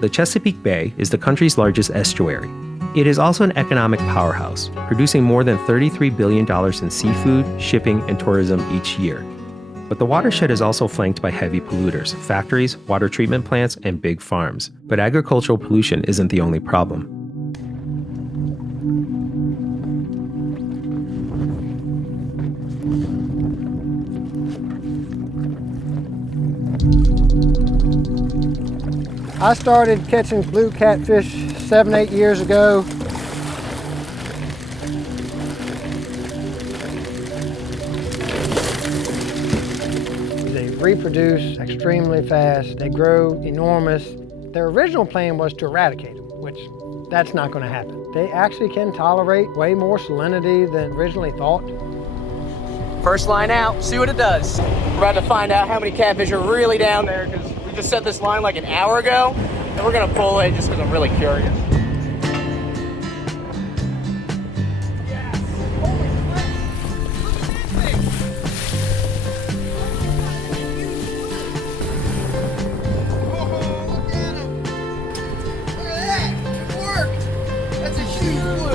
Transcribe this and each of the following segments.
The Chesapeake Bay is the country's largest estuary. It is also an economic powerhouse, producing more than $33 billion in seafood, shipping, and tourism each year. But the watershed is also flanked by heavy polluters, factories, water treatment plants, and big farms. But agricultural pollution isn't the only problem. I started catching blue catfish 7-8 years ago. They reproduce extremely fast. They grow enormous. Their original plan was to eradicate them, which that's not going to happen. They actually can tolerate way more salinity than originally thought. First line out, see what it does. We're about to find out how many catfish are really down there because we just set this line like an hour ago, and we're gonna pull it just because I'm really curious. Yes! Holy crap! Look at this thing! Oh, look at him! Look at that! Good work! That's a huge blue.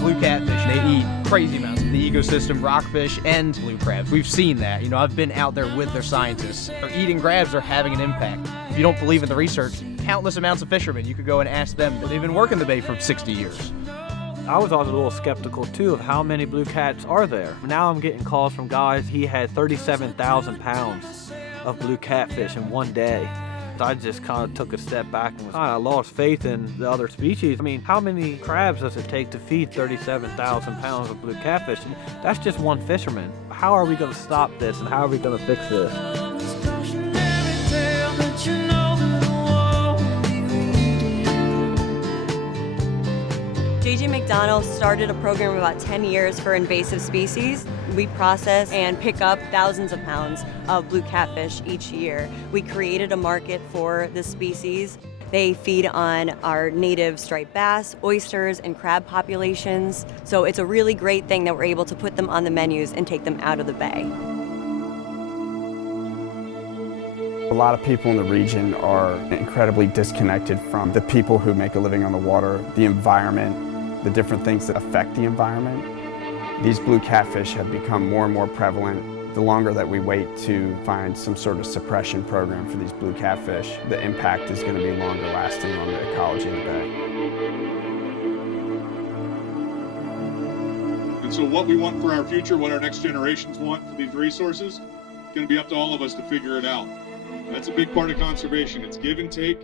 Blue catfish, they eat crazy amounts. The ecosystem, rockfish, and blue crabs. We've seen that. You know, I've been out there with their scientists. They're eating crabs are having an impact. If you don't believe in the research, countless amounts of fishermen, you could go and ask them. They've been working the bay for 60 years. I was always a little skeptical too of how many blue cats are there. Now I'm getting calls from guys, he had 37,000 pounds of blue catfish in one day. I just kind of took a step back and I lost faith in the other species. I mean, how many crabs does it take to feed 37,000 pounds of blue catfish? And that's just one fisherman. How are we going to stop this and how are we going to fix this? J.J. McDonald started a program about 10 years for invasive species. We process and pick up thousands of pounds of blue catfish each year. We created a market for this species. They feed on our native striped bass, oysters, and crab populations. So it's a really great thing that we're able to put them on the menus and take them out of the bay. A lot of people in the region are incredibly disconnected from the people who make a living on the water, the environment, the different things that affect the environment. These blue catfish have become more and more prevalent. The longer that we wait to find some sort of suppression program for these blue catfish, the impact is going to be longer lasting on the ecology of the bay. And so what we want for our future, what our next generations want for these resources, it's going to be up to all of us to figure it out. That's a big part of conservation. It's give and take.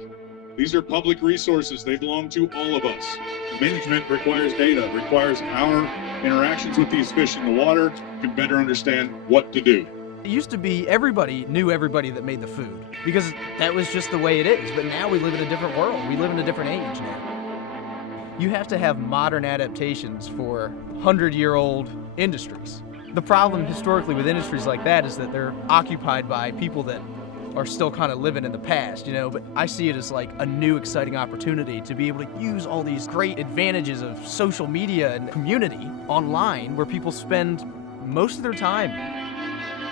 These are public resources. They belong to all of us. Management requires data, requires our interactions with these fish in the water to better understand what to do. It used to be everybody knew everybody that made the food because that was just the way it is. But now we live in a different world. We live in a different age now. You have to have modern adaptations for 100-year-old industries. The problem historically with industries like that is that they're occupied by people that are still kind of living in the past, you know, but I see it as like a new exciting opportunity to be able to use all these great advantages of social media and community online where people spend most of their time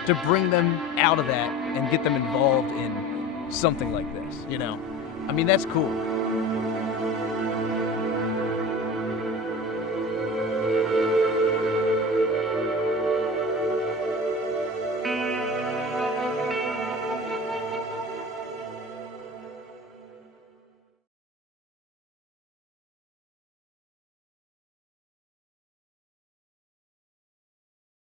to bring them out of that and get them involved in something like this, you know. I mean, that's cool.